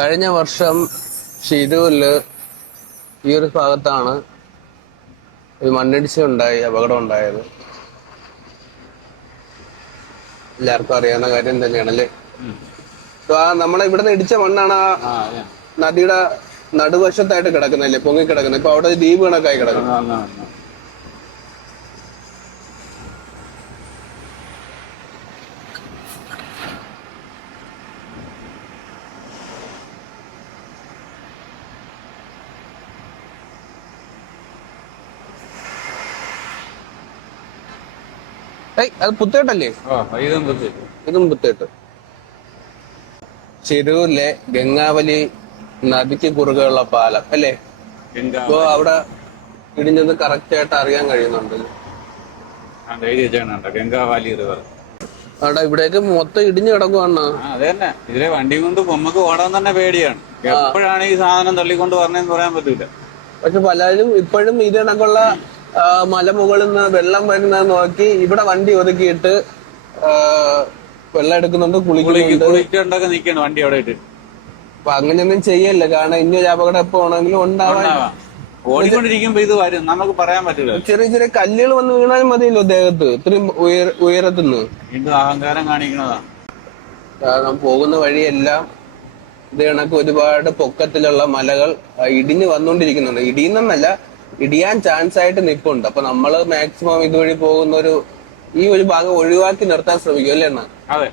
കഴിഞ്ഞ വർഷം ഷിരൂരില് ഈ ഒരു ഭാഗത്താണ് ഒരു മണ്ണിടിച്ച ഉണ്ടായി അപകടം ഉണ്ടായത്. എല്ലാവർക്കും അറിയാവുന്ന കാര്യം തന്നെയാണല്ലേ. നമ്മളെ ഇവിടുന്ന് ഇടിച്ച മണ്ണാണ് ആ നദിയുടെ നടുവശത്തായിട്ട് കിടക്കുന്നല്ലേ, പൊങ്ങി കിടക്കുന്നത്. ഇപ്പൊ അവിടെ ദ്വീപ് കണക്കായി കിടക്കുന്നു. അത് പുത്തേട്ടല്ലേ? ഇതും പുത്തേട്ട്. ഷിരൂരിലെ ഗംഗാവലി നദിക്ക് കുറുകെയുള്ള പാലം അല്ലേ? ഇപ്പൊ അവിടെ ഇടിഞ്ഞത് കറക്റ്റ് ആയിട്ട് അറിയാൻ കഴിയുന്നുണ്ട്. ഗംഗാവാലി റിവർ അവിടെ ഇവിടേക്ക് മൊത്തം ഇടിഞ്ഞു കിടക്കുവാണ്. അത് തന്നെ. ഇതിലെ വണ്ടി കൊണ്ട് നമുക്ക് ഓടാൻ തന്നെ പേടിയാണ്. എപ്പോഴാണ് ഈ സാധനം തള്ളിക്കൊണ്ട് പറഞ്ഞെന്ന് പറയാൻ പറ്റൂല. പക്ഷെ പലരും ഇപ്പോഴും ഇത് കണക്കുള്ള മലമുകളിൽ നിന്ന് വെള്ളം വരുന്നത് നോക്കി ഇവിടെ വണ്ടി ഒതുക്കിയിട്ട് വെള്ളം എടുക്കുന്നുണ്ട്, കുളിക്കൊണ്ടൊക്കെ നിൽക്കണം വണ്ടി അവിടെ ഇട്ട്. അപ്പൊ അങ്ങനെയൊന്നും ചെയ്യല്ല, കാരണം ഇനി ഒരു അപകടം എപ്പോ ആണെങ്കിലും ഉണ്ടാവാൻ. ഓടിക്കൊണ്ടിരിക്കുമ്പോ ഇത് വരും, നമുക്ക് പറയാൻ പറ്റില്ല. ചെറിയ ചെറിയ കല്ലുകൾ വന്ന് വീണാലും മതിയല്ലോ ദേഹത്ത്, ഇത്രയും ഉയരത്തുനിന്ന്. വീണ്ടും അഹങ്കാരം കാണിക്കുന്നതാണ്. കാരണം പോകുന്ന വഴിയെല്ലാം ഇത് കണക്ക് ഒരുപാട് പൊക്കത്തിലുള്ള മലകൾ ഇടിഞ്ഞു വന്നുകൊണ്ടിരിക്കുന്നുണ്ട്. ഇടിയുന്നല്ല, ഇടിയാൻ ചാൻസ് ആയിട്ട് നിൽപ്പുണ്ട്. അപ്പൊ നമ്മള് മാക്സിമം ഇതുവഴി പോകുന്ന ഈ ഒരു ഭാഗം ഒഴിവാക്കി നിർത്താൻ ശ്രമിക്കും അല്ലേ അണ്ണാ? അതെ.